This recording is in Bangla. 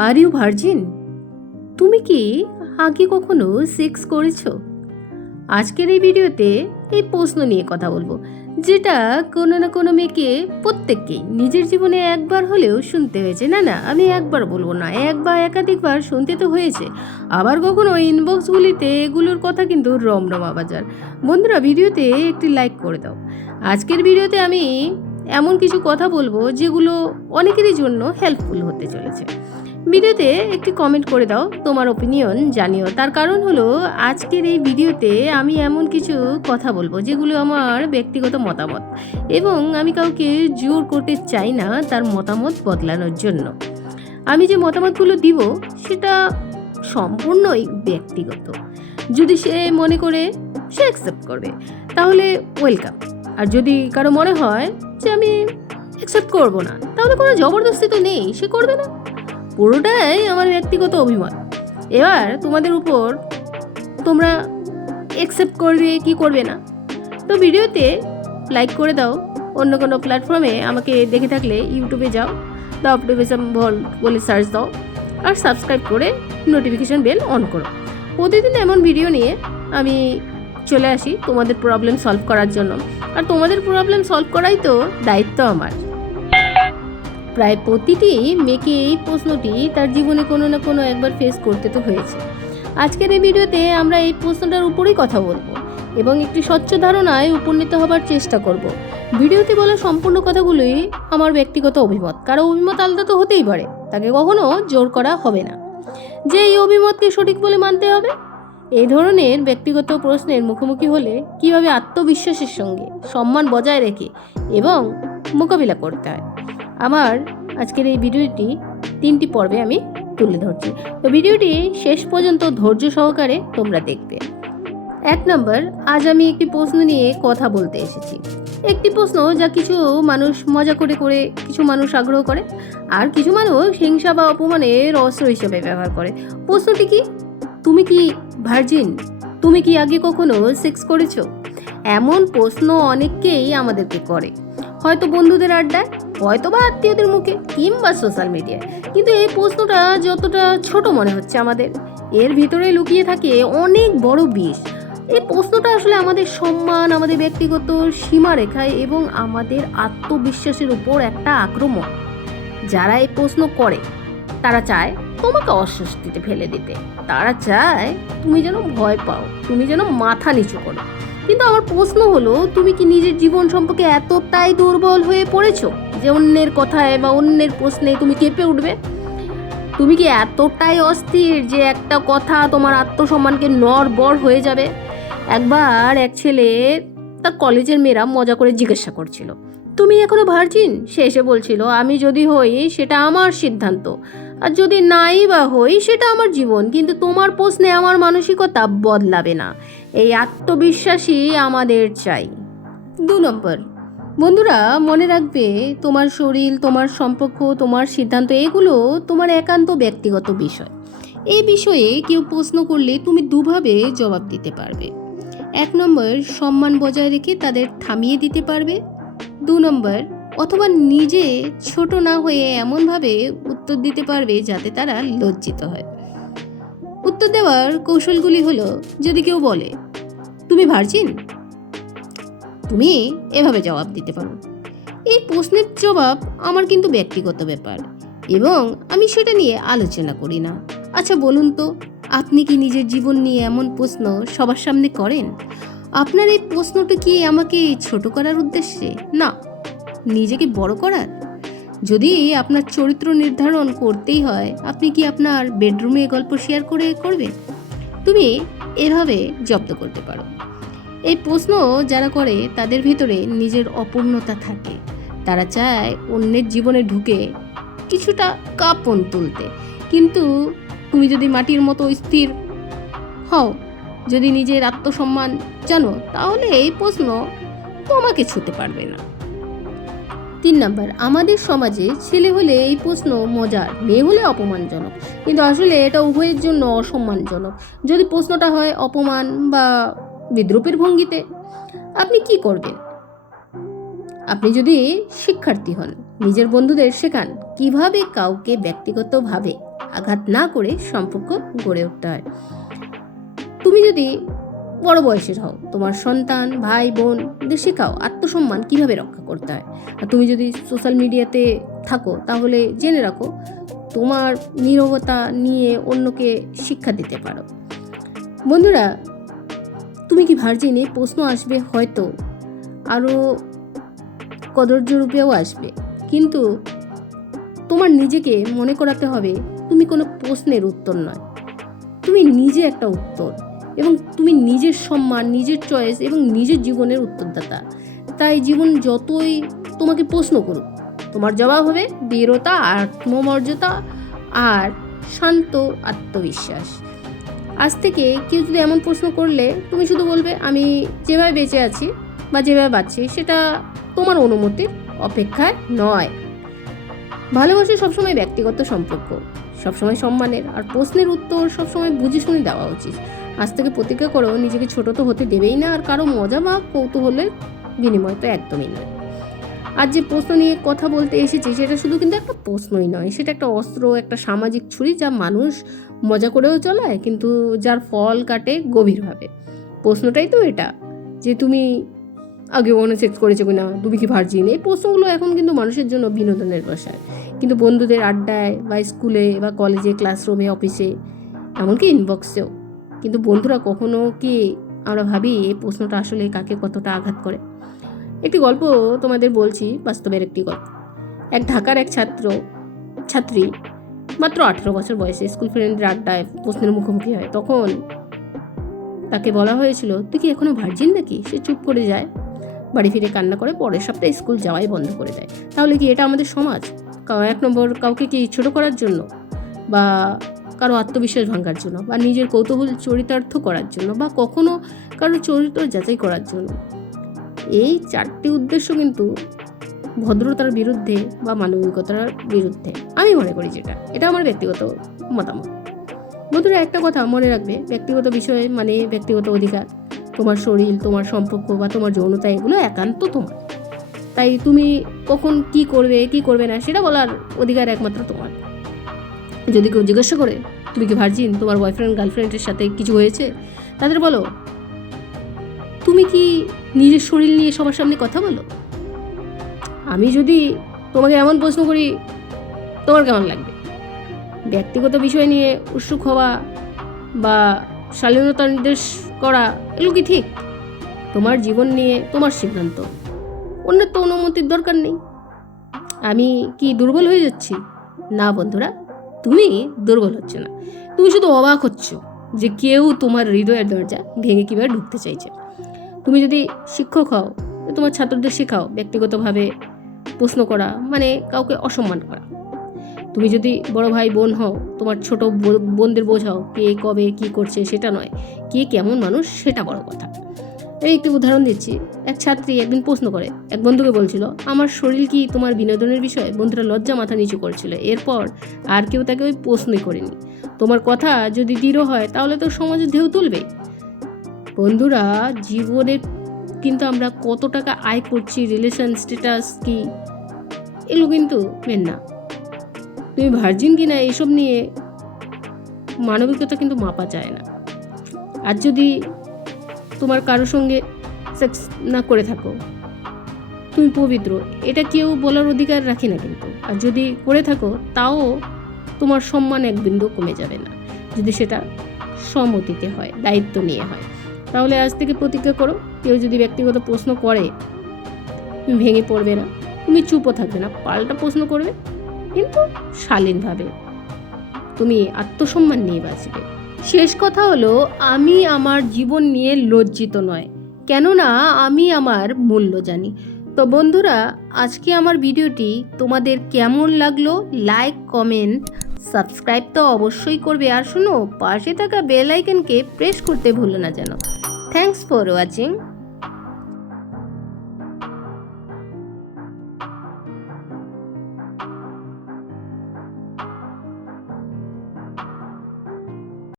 Are you virgin? তুমি কি আগে কখনো সেক্স করেছো? আজকের এই ভিডিওতে এই প্রশ্ন নিয়ে কথা বলবো, যেটা কোনো না কোনো মেয়েকে, প্রত্যেককেই নিজের জীবনে একবার হলেও শুনতে হয়েছে। না না, আমি একবার বলবো না, একবার একাধিকবার শুনতে তো হয়েছে। আবার কখনো ইনবক্সগুলিতে এগুলোর কথা কিন্তু রমরমা বাজার। বন্ধুরা, ভিডিওতে একটি লাইক করে দাও। আজকের ভিডিওতে আমি এমন কিছু কথা বলবো যেগুলো অনেকেরই জন্য হেল্পফুল হতে চলেছে। ভিডিওতে একটি কমেন্ট করে দাও, তোমার ওপিনিয়ন জানিও। তার কারণ হলো, আজকের এই ভিডিওতে আমি এমন কিছু কথা বলবো যেগুলো আমার ব্যক্তিগত মতামত, এবং আমি কাউকে জোর করতে চাই না তার মতামত বদলানোর জন্য। আমি যে মতামতগুলো দিব সেটা সম্পূর্ণই ব্যক্তিগত। যদি সে মনে করে সে অ্যাকসেপ্ট করবে, তাহলে ওয়েলকাম। আর যদি কারো মনে হয় যে আমি অ্যাকসেপ্ট করবো না, তাহলে কোনো জবরদস্তি তো নেই, সে করবে না। পুরোটাই আমার ব্যক্তিগত অভিমত। এবার তোমাদের উপর, তোমরা অ্যাকসেপ্ট করবে কি করবে না। তো ভিডিওতে লাইক করে দাও। অন্য কোনো প্ল্যাটফর্মে আমাকে দেখে থাকলে ইউটিউবে যাও, দ্য অপটিমিজম বলে সার্চ দাও, আর সাবস্ক্রাইব করে নোটিফিকেশন বেল অন করো। প্রতিদিন এমন ভিডিও নিয়ে আমি চলে আসি তোমাদের প্রবলেম সলভ করার জন্য। আর তোমাদের প্রবলেম সলভ করাই তো দায়িত্ব আমার। প্রায় প্রতিটি মেয়েকে এই প্রশ্নটি তার জীবনে কোনো না কোনো একবার ফেস করতে তো হয়েছে। আজকের এই ভিডিওতে আমরা এই প্রশ্নটার উপরেই কথা বলবো এবং একটি স্বচ্ছ ধারণায় উপনীত হবার চেষ্টা করব। ভিডিওতে বলা সম্পূর্ণ কথাগুলোই আমার ব্যক্তিগত অভিমত। কারো অভিমত আলাদা তো হতেই পারে, তাকে কখনো জোর করা হবে না যে এই অভিমতকে সঠিক বলে মানতে হবে। এই ধরনের ব্যক্তিগত প্রশ্নের মুখোমুখি হলে কিভাবে আত্মবিশ্বাসের সঙ্গে সম্মান বজায় রেখে এবং মোকাবিলা করতে হয়, আমার আজকের এই ভিডিওটি 3টি পর্বে আমি তুলে ধরছি। তো ভিডিওটি শেষ পর্যন্ত ধৈর্য সহকারে তোমরা দেখবে। 1 নম্বর, আজ আমি একটি প্রশ্ন নিয়ে কথা বলতে এসেছি। একটি প্রশ্ন যা কিছু মানুষ মজা করে করে কিছু মানুষ আগ্রহ করে, আর কিছু মানুষ হিংসা বা অপমানের অস্ত্র হিসেবে ব্যবহার করে। প্রশ্নটি কি? তুমি কি ভার্জিন? তুমি কি আগে কখনো সেক্স করেছো? এমন প্রশ্ন অনেককেই আমাদেরকে করে, হয়তো বন্ধুদের আড্ডায়, হয়তো বা আত্মীয়দের মুখে, কিংবা সোশ্যাল মিডিয়ায়। কিন্তু এই প্রশ্নটা যতটা ছোট মনে হচ্ছে আমাদের, এর ভিতরে লুকিয়ে থাকে অনেক বড় বিষ। এই প্রশ্নটা আসলে আমাদের সম্মান, আমাদের ব্যক্তিগত সীমারেখায় এবং আমাদের আত্মবিশ্বাসের উপর একটা আক্রমণ। যারা এই প্রশ্ন করে তারা চায় তোমাকে অস্বস্তিতে ফেলে দিতে। তারা চায় তুমি যেন ভয় পাও, তুমি যেন মাথা নিচু করো। কিন্তু আমার প্রশ্ন হলো, তুমি কি নিজের জীবন সম্পর্কে এতটাই দুর্বল হয়ে পড়েছো যে অন্যের কথায় বা অন্যের প্রশ্নে তুমি কেঁপে উঠবে? তুমি কি এতটাই অস্থির যে একটা কথা তোমার আত্মসম্মানকে নড়বড় হয়ে যাবে? একবার এক ছেলে তার কলেজের মেয়েরা মজা করে জিজ্ঞাসা করছিল, তুমি এখনো ভার্জিন? সে এসে বলছিল, আমি যদি হই সেটা আমার সিদ্ধান্ত, আর যদি নাই বা হই সেটা আমার জীবন, কিন্তু তোমার প্রশ্নে আমার মানসিকতা বদলাবে না। এই আত্মবিশ্বাসী আমাদের চাই। 2 নম্বর, বন্ধুরা মনে রাখবে, তোমার শরীর, তোমার সম্পর্ক, তোমার সিদ্ধান্ত, এগুলো তোমার একান্ত ব্যক্তিগত বিষয়। এই বিষয়ে কেউ প্রশ্ন করলে তুমি দুভাবে জবাব দিতে পারবে। 1 নম্বর, সম্মান বজায় রেখে তাদের থামিয়ে দিতে পারবে। 2 নম্বর, অথবা নিজে ছোট না হয়ে এমনভাবে উত্তর দিতে পারবে যাতে তারা লজ্জিত হয়। উত্তর দেওয়ার কৌশলগুলি হলো, যদি কেউ বলে তুমি ভার্জিন, তুমি এভাবে জবাব দিতে পারো, এই প্রশ্নের জবাব আমার কিন্তু ব্যক্তিগত ব্যাপার এবং আমি সেটা নিয়ে আলোচনা করি না। আচ্ছা বলুন তো, আপনি কি নিজের জীবন নিয়ে এমন প্রশ্ন সবার সামনে করেন? আপনার এই প্রশ্নটা কি আমাকে ছোট করার উদ্দেশ্যে? না, নিজেকে বড় করার। যদি আপনার চরিত্র নির্ধারণ করতেই হয়, আপনি কি আপনার বেডরুমে গল্প শেয়ার করবেন? তুমি এভাবে জব্দ করতে পারো। এই প্রশ্ন যারা করে তাদের ভিতরে নিজের অপূর্ণতা থাকে। তারা চায় অন্যের জীবনে ঢুকে কিছুটা কাঁপন তুলতে। কিন্তু তুমি যদি মাটির মতো স্থির হও, যদি নিজের আত্মসম্মান জানো, তাহলে এই প্রশ্ন তোমাকে ছুঁতে পারবে না। 3 নম্বর, আমাদের সমাজে ছেলে হলে এই প্রশ্ন মজার, মেয়ে হলে অপমানজনক। কিন্তু আসলে এটা উভয়ের জন্য অসম্মানজনক। যদি প্রশ্নটা হয় অপমান বা বিদ্রূপের ভঙ্গিতে, আপনি কি করবেন? আপনি যদি শিক্ষার্থী হন, নিজের বন্ধুদের শেখান কিভাবে কাউকে ব্যক্তিগতভাবে আঘাত না করে সম্পর্ক গড়ে উঠতে হয়। তুমি যদি বড় বয়সের হও, তোমার সন্তান, ভাই বোনদের শেখাও আত্মসম্মান কিভাবে রক্ষা করতে হয়। আর তুমি যদি সোশ্যাল মিডিয়াতে থাকো তাহলে জেনে রাখো তোমার নীরবতা নিয়ে অন্যকে শিক্ষা দিতে পারো। বন্ধুরা, তুমি কি ভার্জিন? এই প্রশ্ন আসবে, হয়তো আরও কদর্য রূপেও আসবে, কিন্তু তোমার নিজেকে মনে করাতে হবে তুমি কোনো প্রশ্নের উত্তর নয়, তুমি নিজে একটা উত্তর, এবং তুমি নিজের সম্মান, নিজের চয়েস এবং নিজের জীবনের উত্তরদাতা। তাই জীবন যতই তোমাকে প্রশ্ন করুক, তোমার জবাব হবে দৃঢ়তা, আত্মমর্যাদা আর শান্ত আত্মবিশ্বাস। আজ থেকে কেউ যদি এমন প্রশ্ন করলে তুমি শুধু বলবে, আমি যেভাবে বেঁচে আছি বা যেভাবে বাঁচছি সেটা তোমার অনুমতির অপেক্ষায় নয়। ভালোবাসা সবসময় ব্যক্তিগত সম্পর্ক, সবসময় সম্মানের, আর প্রশ্নের উত্তর সবসময় বুঝে শুনে দেওয়া উচিত। আজ থেকে প্রতিজ্ঞা করো, নিজেকে ছোট তো হতে দেবেই না, আর কারো মজা বা কৌতূহলের বিনিময় তো একদমই নয়। আর যে প্রশ্ন নিয়ে কথা বলতে এসেছি সেটা শুধু কিন্তু একটা প্রশ্নই নয়, সেটা একটা অস্ত্র, একটা সামাজিক ছুরি যা মানুষ মজা করেও চলায়, কিন্তু যার ফল কাটে গভীরভাবে। প্রশ্নটাই তো এটা যে তুমি আগে সেক্স করেছো কিনা, তুমি কি ভার্জিন? এই প্রশ্নগুলো এখন কিন্তু মানুষের জন্য বিনোদনের বসায়, কিন্তু বন্ধুদের আড্ডায় বা স্কুলে বা কলেজে, ক্লাসরুমে, অফিসে, এমনকি ইনবক্সেও। কিন্তু বন্ধুরা, কখনো কি আমরা ভাবি এই প্রশ্নটা আসলে কাকে কতটা আঘাত করে? একটি গল্প তোমাদের বলছি, বাস্তবের একটি গল্প। ঢাকার এক ছাত্রী মাত্র 18 বছর বয়সে স্কুল ফ্রেন্ডের আড্ডায় প্রশ্নের মুখোমুখি হয়। তখন তাকে বলা হয়েছিল, তুই কি এখনো ভার্জিন নাকি? সে চুপ করে যায়, বাড়ি ফিরে কান্না করে, পরের সপ্তাহে স্কুল যাওয়াই বন্ধ করে দেয়। তাহলে কি এটা আমাদের সমাজ? এক নম্বর, কাউকে কি ছোট করার জন্য, বা কারো আত্মবিশ্বাস ভাঙার জন্য, বা নিজের কৌতূহল চরিতার্থ করার জন্য, বা কখনো কারো চরিত্র যাচাই করার জন্য? এই 4টি উদ্দেশ্য কিন্তু ভদ্রতার বিরুদ্ধে বা মানবিকতার বিরুদ্ধে আমি মনে করি। এটা আমার ব্যক্তিগত মতামত। বন্ধুরা, একটা কথা মনে রাখবে, ব্যক্তিগত বিষয় মানে ব্যক্তিগত অধিকার। তোমার শরীর, তোমার সম্পর্ক বা তোমার যৌনতা, এগুলো একান্ত তোমার। তাই তুমি কখন কি করবে কি করবে না সেটা বলার অধিকার একমাত্র তোমার। যদি কেউ জিজ্ঞাসা করে তুমি কি ভার্জিন, তোমার বয়ফ্রেন্ড গার্লফ্রেন্ডের সাথে কিছু হয়েছে, তাদের বলো, তুমি কি নিজের শরীর নিয়ে সবার সামনে কথা বলো? আমি যদি তোমাকে এমন প্রশ্ন করি, তোমার কেমন লাগবে? ব্যক্তিগত বিষয় নিয়ে উৎসুক হওয়া বা শালীনতা নির্দেশ করা, এগুলো কি ঠিক? তোমার জীবন নিয়ে তোমার সিদ্ধান্ত, অন্যের তো অনুমতির দরকার নেই। আমি কি দুর্বল হয়ে যাচ্ছি? না বন্ধুরা, তুমি দুর্বল হচ্ছে না, তুমি শুধু অবাক হচ্ছ যে কেউ তোমার হৃদয়ের দরজা ভেঙে কীভাবে ঢুকতে চাইছে। তুমি যদি শিক্ষক হও, তোমার ছাত্রদের শেখাও ব্যক্তিগতভাবে প্রশ্ন করা মানে কাউকে অসম্মান করা। তুমি যদি বড় ভাই বোন হও, তোমার ছোট বোনদের বোঝাও কে কবে কি করছে সেটা নয়, কে কেমন মানুষ সেটা বড় কথা। আমি একটি উদাহরণ দিচ্ছি। এক ছাত্রী একদিন প্রশ্ন করে, এক বন্ধুকে বলছিল, আমার শরীর কি তোমার বিনোদনের বিষয়? বন্ধুরা লজ্জা মাথা নিচু করেছিল। এরপর আর কেউ তাকে ওই প্রশ্নই করেনি। তোমার কথা যদি দৃঢ় হয় তাহলে তো সমাজে ঢেউ তুলবে। বন্ধুরা, জীবনে কিন্তু আমরা কত টাকা আয় করছি, রিলেশন স্ট্যাটাস কি, এগুলো কিন্তু মেন না। তুমি ভার্জিন কিনা এসব নিয়ে মানবিকতা কিন্তু মাপা যায় না। আর যদি তোমার কারোর সঙ্গে সেক্স না করে থাকো, তুমি পবিত্র, এটা কেউ বলার অধিকার রাখে না কিন্তু। আর যদি করে থাকো, তাও তোমার সম্মান এক বিন্দু কমে যাবে না, যদি সেটা সম্মতিতে হয়, দায়িত্ব নিয়ে হয়। তাহলে আজ থেকে প্রতিজ্ঞা করো, কেউ যদি ব্যক্তিগত প্রশ্ন করে তুমি ভেঙে পড়বে না, তুমি চুপও থাকবে না, পাল্টা প্রশ্ন করবে, কিন্তু শালীনভাবে। তুমি আত্মসম্মান নিয়ে বাঁচবে। শেষ কথা হলো, আমি আমার জীবন নিয়ে লজ্জিত নয়, কেননা আমি আমার মূল্য জানি। তো বন্ধুরা, আজকে আমার ভিডিওটি তোমাদের কেমন লাগলো? লাইক, কমেন্ট, সাবস্ক্রাইব তো অবশ্যই করবে, আর শুনো, পাশে থাকা বেল আইকনকে প্রেস করতে ভুলো না যেন। Thanks for watching.